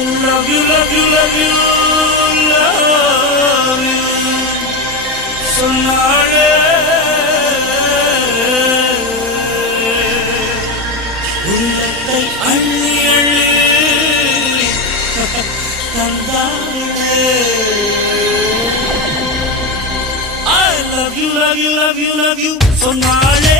love you, love you, love you, love you. சொன்னாளே உள்ளத்தை அள்ளி அள்ளி தந்தாளே. I love you, love you, love you, love you. சொன்னாளே